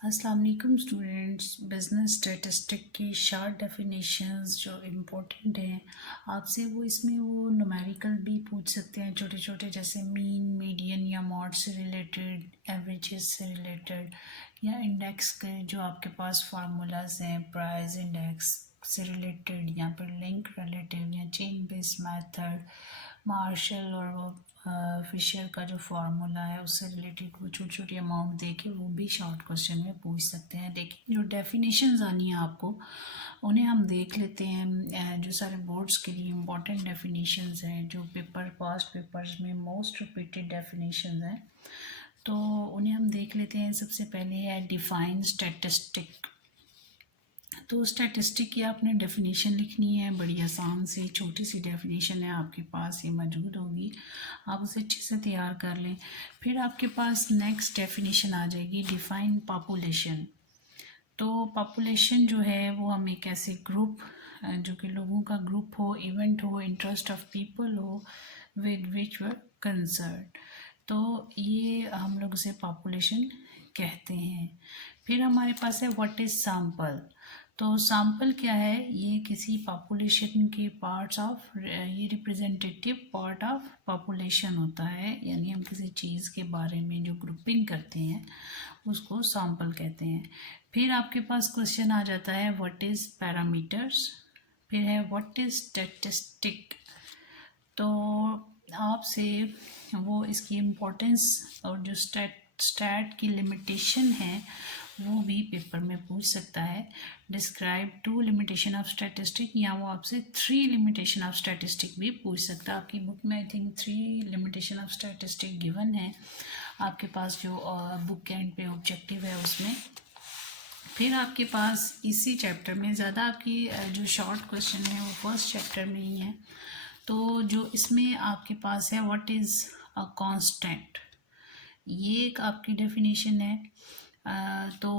अस्सलाम वालेकुम students. Business statistic की शार्ट डेफिनेशंस जो इम्पोर्टेंट हैं आपसे वो न्यूमेरिकल भी पूछ सकते हैं, छोटे छोटे, जैसे मीन, मीडियन या मॉड से रिलेटेड, एवरेजेस से रिलेटेड, या इंडेक्स के जो आपके पास फार्मूलाज हैं प्राइस इंडेक्स से रिलेटेड, या फिर लिंक रिलेटिव या चेन बेस्ड मेथड, मार्शल और वो फिशर का जो फार्मूला है उससे रिलेटेड वो छोटी छोटी अमाउंट दे के वो भी शॉर्ट क्वेश्चन में पूछ सकते हैं। लेकिन जो डेफिनेशंस आनी है आपको उन्हें हम देख लेते हैं। जो सारे बोर्ड्स के लिए इम्पोर्टेंट डेफिनेशंस हैं, जो पास्ट पेपर्स में मोस्ट रिपीटेड डेफिनेशंस हैं, तो उन्हें हम देख लेते हैं। सबसे पहले है डिफाइन स्टैटिस्टिक। तो स्टैटिस्टिक की आपने डेफिनेशन लिखनी है, बड़ी आसान सी छोटी सी डेफिनेशन है, आपके पास ये मौजूद होगी, आप उसे अच्छे से तैयार कर लें। फिर आपके पास नेक्स्ट डेफिनेशन आ जाएगी डिफाइन पॉपुलेशन। तो पॉपुलेशन जो है वो हम एक ऐसे ग्रुप, जो कि लोगों का ग्रुप हो, इवेंट हो, इंटरेस्ट ऑफ पीपल हो विद विच वर कंसर्न, तो ये हम लोग उसे पॉपुलेशन कहते हैं। फिर हमारे पास है व्हाट इज़ सैम्पल। तो सैम्पल क्या है, ये किसी पॉपुलेशन के पार्ट्स ऑफ, ये रिप्रेजेंटेटिव पार्ट ऑफ पॉपुलेशन होता है, यानी हम किसी चीज़ के बारे में जो ग्रुपिंग करते हैं उसको सैम्पल कहते हैं। फिर आपके पास क्वेश्चन आ जाता है व्हाट इज़ पैरामीटर्स। फिर है व्हाट इज़ स्टैटिस्टिक। तो आपसे वो इसकी इम्पोर्टेंस और जो स्टैट की लिमिटेशन है वो भी पेपर में पूछ सकता है। डिस्क्राइब 2 लिमिटेशन ऑफ स्टैटिस्टिक, या वो आपसे 3 लिमिटेशन ऑफ स्टैटिस्टिक भी पूछ सकता है। आपकी बुक में I think 3 limitation of statistic given है, आपके पास जो बुक के एंड पे ऑब्जेक्टिव है उसमें। फिर आपके पास इसी चैप्टर में ज़्यादा आपकी जो शॉर्ट क्वेश्चन है वो फर्स्ट चैप्टर में ही है। तो जो इसमें आपके पास है व्हाट इज़ अ कांस्टेंट, ये एक आपकी डेफिनेशन है। तो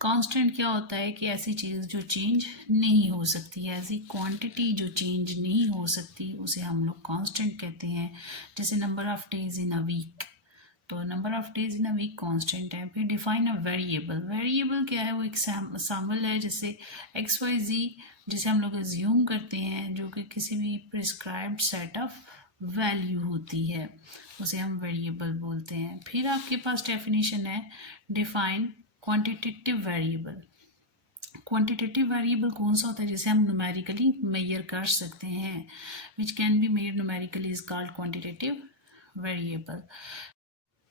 कांस्टेंट क्या होता है कि ऐसी चीज़ जो चेंज नहीं हो सकती है, ऐसी क्वांटिटी जो चेंज नहीं हो सकती उसे हम लोग कांस्टेंट कहते हैं। जैसे number of days in a week, तो number of days in a week constant है। फिर डिफाइन अ वेरिएबल। वेरिएबल क्या है, वो एक सैम्पल है, जैसे एक्स वाई जी, जिसे हम लोग एज्यूम करते हैं, जो कि किसी भी प्रिस्क्राइब्ड सेट ऑफ वैल्यू होती है, उसे हम वेरिएबल बोलते हैं। फिर आपके पास डेफिनेशन है define quantitative variable. Quantitative variable कौन सा होता है, जिसे हम न्यूमेरिकली मेजर कर सकते हैं, which can be made numerically is called quantitative variable.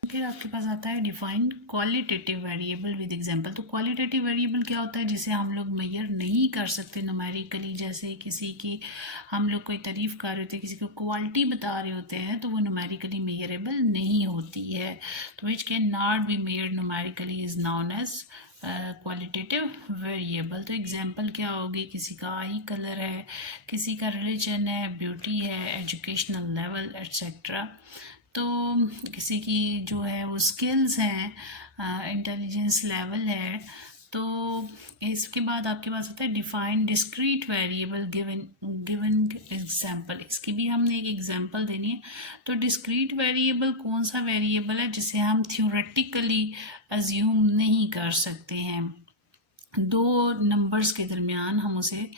फिर आपके पास आता है define qualitative variable with example. तो क्वालिटेटिव वेरिएबल क्या होता है, जिसे हम लोग मेजर नहीं कर सकते न्यूमेरिकली। जैसे किसी की हम लोग कोई तारीफ़ कर रहे होते हैं, किसी को क्वालिटी बता रहे होते हैं, तो वो न्यूमेरिकली मेजरेबल नहीं होती है। तो which can not be measured numerically is known as qualitative variable. तो एग्जांपल क्या होगी, किसी का आई कलर है, किसी का रिलीजन है, ब्यूटी है, एजुकेशनल लेवल एट्सेट्रा। तो किसी की जो है वो स्किल्स हैं, इंटेलिजेंस लेवल है। तो इसके बाद आपके पास आता है define discrete variable given given example. इसकी भी हमने एक एग्जांपल देनी है। तो डिस्क्रीट वेरिएबल कौन सा वेरिएबल है जिसे हम थ्योरेटिकली अज्यूम नहीं कर सकते हैं, दो नंबर्स के दरमियान हम उसे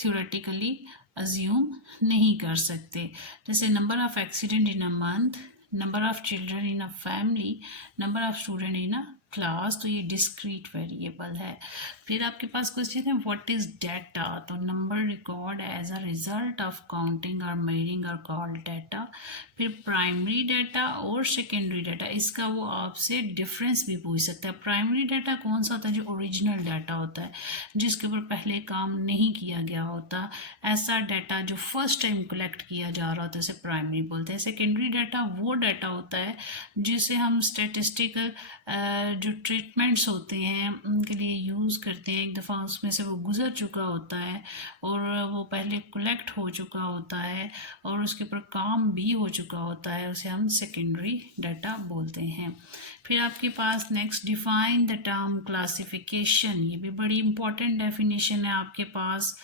थ्योरेटिकली अज्यूम नहीं कर सकते। जैसे number of accident in a month, number of children in a family, number of student in a class, तो ये डिस्क्रीट वेरिएबल है। फिर आपके पास क्वेश्चन है व्हाट इज डाटा। तो number record as a result of counting और measuring और कॉल्ड डाटा। फिर प्राइमरी डाटा और सेकेंडरी डाटा, इसका वो आपसे डिफरेंस भी पूछ सकता है। प्राइमरी डाटा कौन सा होता है, जो ओरिजिनल डाटा होता है, जिसके ऊपर पहले काम नहीं किया गया होता, ऐसा डाटा जो फर्स्ट टाइम कलेक्ट किया जा रहा होता है, उसे प्राइमरी बोलते हैं। सेकेंडरी डाटा वो डाटा होता है जिसे हम स्टेटिस्टिकल जो ट्रीटमेंट्स होते हैं उनके लिए यूज़ करते हैं। एक दफ़ा उसमें से वो गुजर चुका होता है और वो पहले कलेक्ट हो चुका होता है और उसके ऊपर काम भी हो चुका होता है, उसे हम सेकेंडरी डाटा बोलते हैं। फिर आपके पास next define the term classification, ये भी बड़ी इंपॉर्टेंट डेफिनेशन है आपके पास।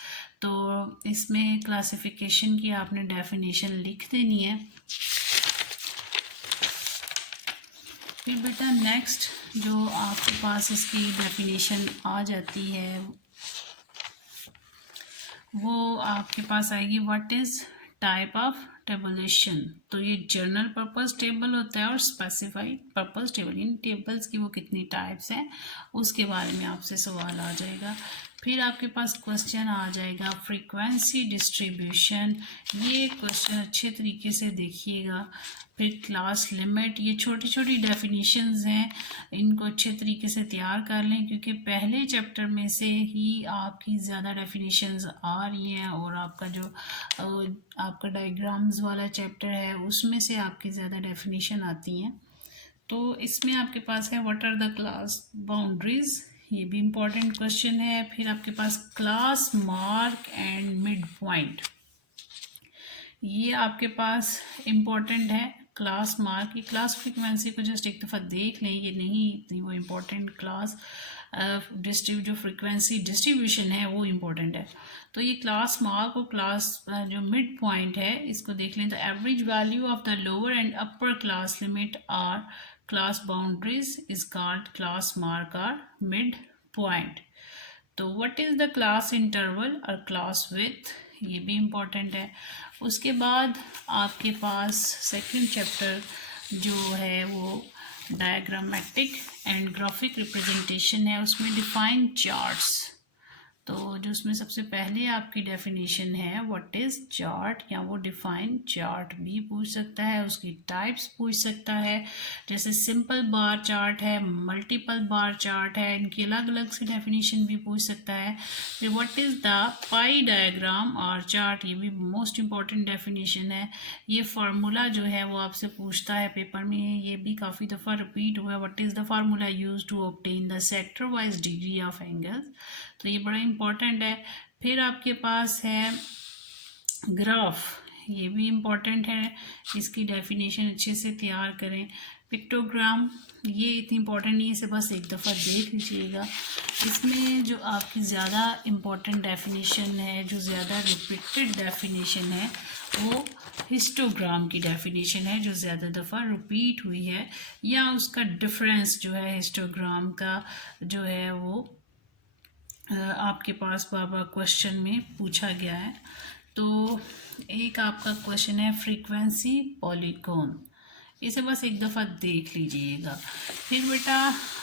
तो इसमें क्लासिफिकेशन की आपने डेफिनेशन लिख देनी है। फिर बेटा नेक्स्ट जो आपके पास इसकी डेफिनेशन आ जाती है वो आपके पास आएगी, what is type of tabulation. तो ये जनरल पर्पस टेबल होता है और स्पेसिफाइड पर्पस टेबल, इन टेबल्स की वो कितनी टाइप्स हैं उसके बारे में आपसे सवाल आ जाएगा। फिर आपके पास क्वेश्चन आ जाएगा फ्रीक्वेंसी डिस्ट्रीब्यूशन, ये क्वेश्चन अच्छे तरीके से देखिएगा। फिर क्लास लिमिट, ये छोटी छोटी डेफिनेशंस हैं, इनको अच्छे तरीके से तैयार कर लें क्योंकि पहले चैप्टर में से ही आपकी ज़्यादा डेफिनेशंस आ रही हैं और आपका जो आपका डायग्राम्स वाला चैप्टर है उसमें से आपकी ज़्यादा डेफिनेशन आती हैं। तो इसमें आपके पास है what are the class boundaries, ये भी इम्पोर्टेंट क्वेश्चन है। फिर आपके पास class mark and mid point, ये आपके पास इम्पोर्टेंट है। क्लास मार्क की क्लास फ्रीक्वेंसी को जस्ट एक दफ़ा देख लें, ये नहीं इतनी वो इम्पोर्टेंट, क्लास जो फ्रीक्वेंसी डिस्ट्रीब्यूशन है वो इम्पोर्टेंट है। तो ये क्लास मार्क और क्लास जो मिड पॉइंट है इसको देख लें। The average value of the lower and upper class limit or class boundaries is called class mark or mid point. तो what is the class interval और क्लास विथ, ये भी इम्पोर्टेंट है। उसके बाद आपके पास सेकंड चैप्टर जो है वो डायग्रामेटिक एंड ग्राफिक रिप्रेजेंटेशन है, उसमें डिफाइन चार्ट्स। तो जो उसमें सबसे पहले आपकी डेफिनेशन है व्हाट इज़ चार्ट, या वो डिफाइन चार्ट भी पूछ सकता है, उसकी टाइप्स पूछ सकता है। जैसे सिंपल बार चार्ट है, मल्टीपल बार चार्ट है, इनकी अलग अलग से डेफिनेशन भी पूछ सकता है। फिर what is the pi diagram और चार्ट, ये भी मोस्ट इम्पॉर्टेंट डेफिनेशन है। ये फार्मूला जो है वो आपसे पूछता है पेपर में, ये भी काफ़ी दफ़ा रिपीट हुआ है, what is the formula use to obtain the sector wise degree of angles, तो ये बड़ा इम्पॉर्टेंट है। फिर आपके पास है ग्राफ, ये भी इम्पॉर्टेंट है, इसकी डेफिनेशन अच्छे से तैयार करें। पिक्टोग्राम, ये इतनी इम्पॉर्टेंट नहीं है, इसे बस एक दफ़ा देख लीजिएगा। इसमें जो आपकी ज़्यादा इम्पॉर्टेंट डेफिनेशन है, जो ज़्यादा रिपीटेड डेफिनेशन है, वो हिस्टोग्राम की डेफिनेशन है, जो ज़्यादा दफ़ा रिपीट हुई है, या उसका डिफरेंस जो है हिस्टोग्राम का जो है वो आपके पास बार क्वेश्चन में पूछा गया है। तो एक आपका क्वेश्चन है फ्रीक्वेंसी पॉलीगॉन, इसे बस एक दफ़ा देख लीजिएगा। फिर बेटा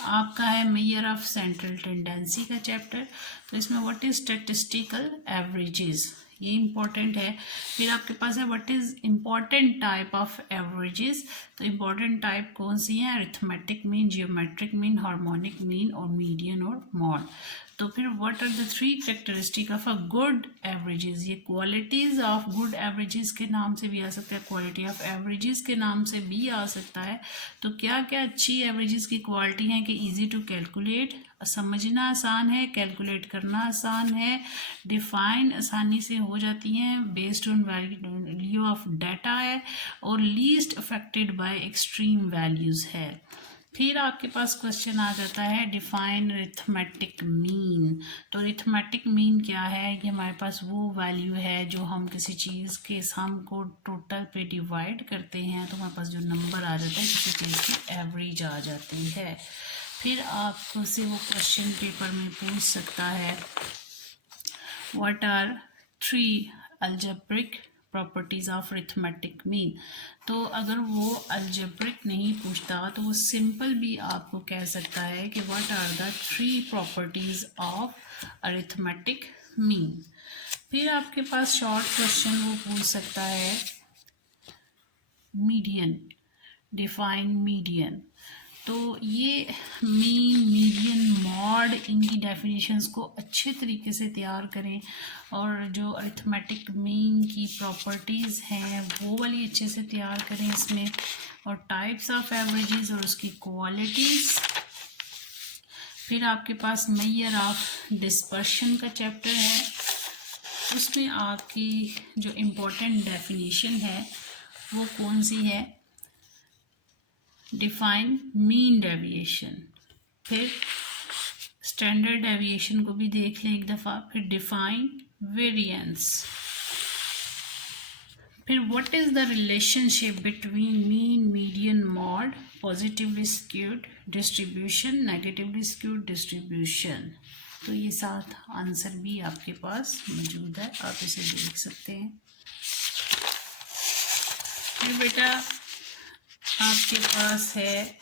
आपका है मेजर ऑफ सेंट्रल टेंडेंसी का चैप्टर, तो इसमें व्हाट इज़ स्टैटिस्टिकल एवरेजेस, ये इम्पॉर्टेंट है। फिर आपके पास है what is important type of averages, तो इम्पॉर्टेंट टाइप कौन सी हैं, arithmetic mean, geometric mean, harmonic mean और मीडियन और मॉड। तो फिर what are the three characteristic of a good averages, ये क्वालिटीज़ ऑफ गुड एवरेजेस के नाम से भी आ सकता है, क्वालिटी ऑफ एवरेजेस के नाम से भी आ सकता है। तो क्या क्या अच्छी एवरेजेस की क्वालिटी हैं कि इजी टू कैलकुलेट, समझना आसान है, कैलकुलेट करना आसान है, डिफाइन आसानी से हो जाती हैं, based on value of data है, और least affected by extreme values है। फिर आपके पास क्वेश्चन आ जाता है डिफाइन अरिथमेटिक मीन। तो अरिथमेटिक मीन क्या है, ये हमारे पास वो वैल्यू है जो हम किसी चीज़ के सम को टोटल पे डिवाइड करते हैं तो हमारे पास जो नंबर आ जाता है किसी चीज़ की एवरेज आ जाती है। फिर आपसे वो क्वेश्चन पेपर में पूछ सकता है what are three algebraic properties of arithmetic mean. तो अगर वो अलजेब्रिक नहीं पूछता तो वो सिंपल भी आपको कह सकता है कि what are the three properties of arithmetic mean. फिर आपके पास शॉर्ट क्वेश्चन वो पूछ सकता है मीडियन, डिफाइन मीडियन। तो ये मीन, मीडियन, मॉड, इनकी डेफिनेशंस को अच्छे तरीके से तैयार करें और जो अरिथमेटिक मीन की प्रॉपर्टीज़ हैं वो वाली अच्छे से तैयार करें इसमें, और टाइप्स ऑफ एवरेजेस और उसकी क्वालिटीज़। फिर आपके पास मेजर ऑफ डिस्पर्शन का चैप्टर है, उसमें आपकी जो इम्पोर्टेंट डेफिनेशन है वो कौन सी है, डिफाइन मीन डेविएशन। फिर स्टैंडर्ड डेविएशन को भी देख लें एक दफ़ा। फिर डिफाइन वेरिएंस। फिर what is the relationship between mean median mode, positively skewed distribution, negatively skewed distribution. तो ये 7 आंसर भी आपके पास मौजूद है, आप इसे देख सकते हैं। फिर बेटा आपके पास है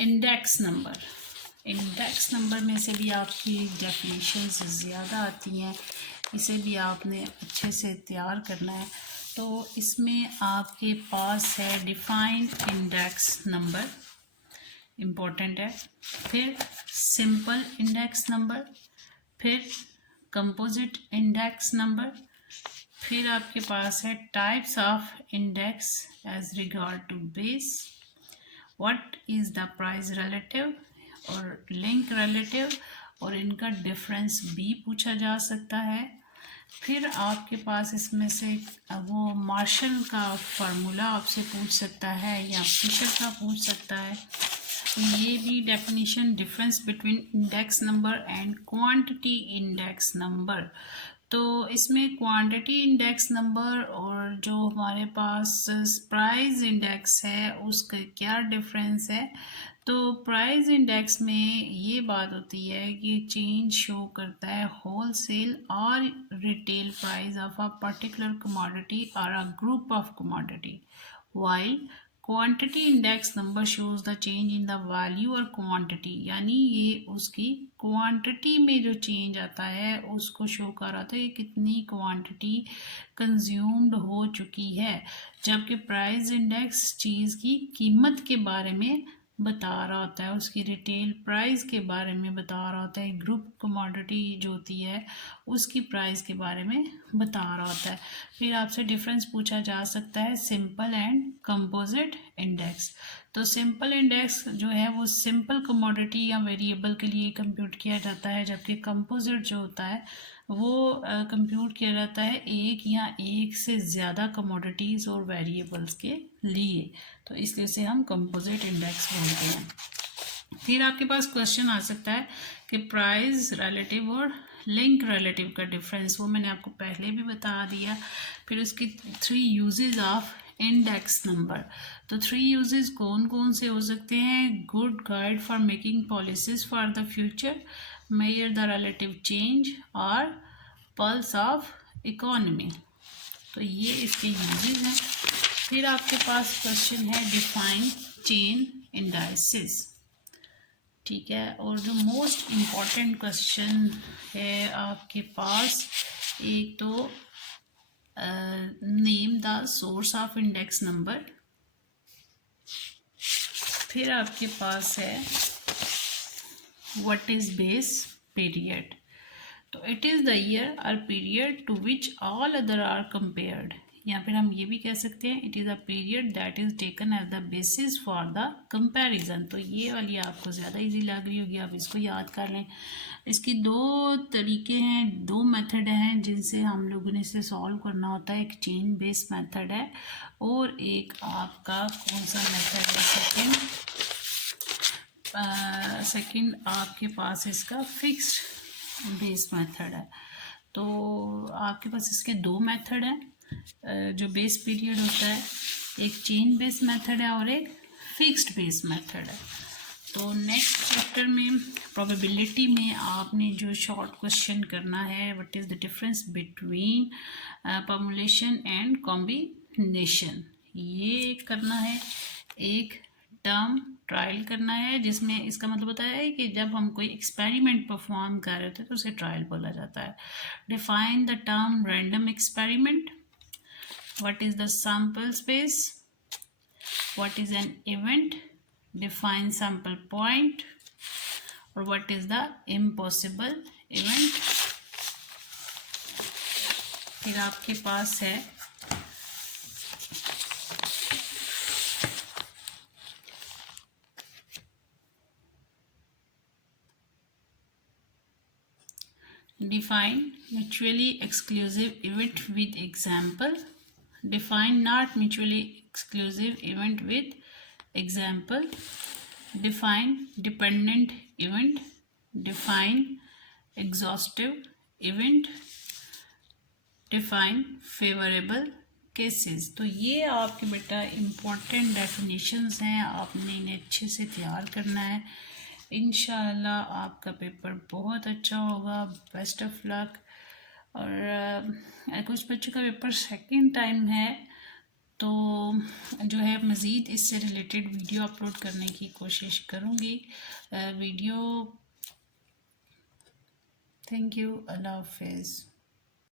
इंडेक्स नंबर। इंडेक्स नंबर में से भी आपकी डेफिनेशंस ज़्यादा आती हैं, इसे भी आपने अच्छे से तैयार करना है। तो इसमें आपके पास है डिफाइन इंडेक्स नंबर, इम्पोर्टेंट है। फिर सिंपल इंडेक्स नंबर, फिर कंपोजिट इंडेक्स नंबर, फिर आपके पास है types of index as regard to base, what is the price relative और लिंक रिलेटिव, और इनका डिफरेंस भी पूछा जा सकता है। फिर आपके पास इसमें से वो मार्शल का फार्मूला आपसे पूछ सकता है या फिशर का पूछ सकता है। तो ये भी definition, difference between index number and quantity index number. तो इसमें क्वांटिटी इंडेक्स नंबर और जो हमारे पास प्राइस इंडेक्स है उसका क्या डिफरेंस है। तो प्राइस इंडेक्स में ये बात होती है कि चेंज शो करता है होल सेल और retail price of a particular commodity और a group of commodity, while quantity index number shows the change in the value और क्वांटिटी, यानी ये उसकी क्वांटिटी में जो चेंज आता है उसको शो कर रहा था कि कितनी क्वांटिटी कंज्यूम्ड हो चुकी है, जबकि प्राइस इंडेक्स चीज़ की कीमत के बारे में बता रहा होता है, उसकी रिटेल प्राइस के बारे में बता रहा होता है, ग्रुप कमोडिटी जो होती है उसकी प्राइस के बारे में बता रहा होता है। फिर आपसे डिफरेंस पूछा जा सकता है सिंपल एंड कंपोजिट इंडेक्स। तो सिंपल इंडेक्स जो है वो सिंपल कमोडिटी या वेरिएबल के लिए कंप्यूट किया जाता है, जबकि कंपोजिट जो होता है वो कंप्यूट किया जाता है एक या एक से ज़्यादा कमोडिटीज़ और वेरिएबल्स के लिए, तो इसलिए से हम कंपोजिट इंडेक्स बोलते हैं। फिर आपके पास क्वेश्चन आ सकता है कि प्राइस रिलेटिव और लिंक रिलेटिव का डिफरेंस, वो मैंने आपको पहले भी बता दिया। फिर उसकी 3 यूजेस ऑफ इंडेक्स नंबर। तो 3 यूजेस कौन कौन से हो सकते हैं, good guide for making policies for the future, measure the relative change और पल्स ऑफ इकोनॉमी। तो ये इसके यूजेस हैं। फिर आपके पास क्वेश्चन है डिफाइन चेन इंडाइसिस, ठीक है। और जो मोस्ट इम्पॉर्टेंट क्वेश्चन है आपके पास, एक तो name the source of index number, फिर आपके पास है व्हाट इज बेस पीरियड। तो इट इज़ द ईयर और period to which all other are compared, या फिर हम ये भी कह सकते हैं it is a period that is taken as the basis for the comparison. तो ये वाली आपको ज़्यादा इजी लग रही होगी, आप इसको याद कर लें। इसकी 2 तरीके हैं, 2 मेथड हैं जिनसे हम लोगों ने इसे सॉल्व करना होता है। एक चेन बेस्ड मेथड है और एक आपका कौन सा मेथड है, सेकंड आपके पास इसका फिक्स्ड बेस मेथड है। तो आपके पास इसके 2 मेथड हैं, जो बेस पीरियड होता है, एक चेन बेस मेथड है और एक फिक्स्ड बेस मेथड है। तो नेक्स्ट चैप्टर में प्रोबेबिलिटी में आपने जो शॉर्ट क्वेश्चन करना है, what is the difference between permutation and combination, ये करना है। एक टर्म ट्रायल करना है, जिसमें इसका मतलब होता है कि जब हम कोई एक्सपेरिमेंट परफॉर्म कर रहे होते हैं तो उसे ट्रायल बोला जाता है। Define the term random experiment, what is the sample space, what is an event, define sample point, और what is the impossible event. फिर आपके पास है define mutually exclusive event with example, define not mutually exclusive event with example, define dependent event, define exhaustive event, define favorable cases. तो ये आपके बेटा important definitions हैं, आपने इन्हें अच्छे से तैयार करना है। इंशाल्लाह आपका पेपर बहुत अच्छा होगा। Best of luck. और कुछ बच्चों का पेपर सेकंड टाइम है, तो जो है मज़ीद इससे रिलेटेड वीडियो अपलोड करने की कोशिश करूँगी। Video thank you. अल्लाह हाफिज़।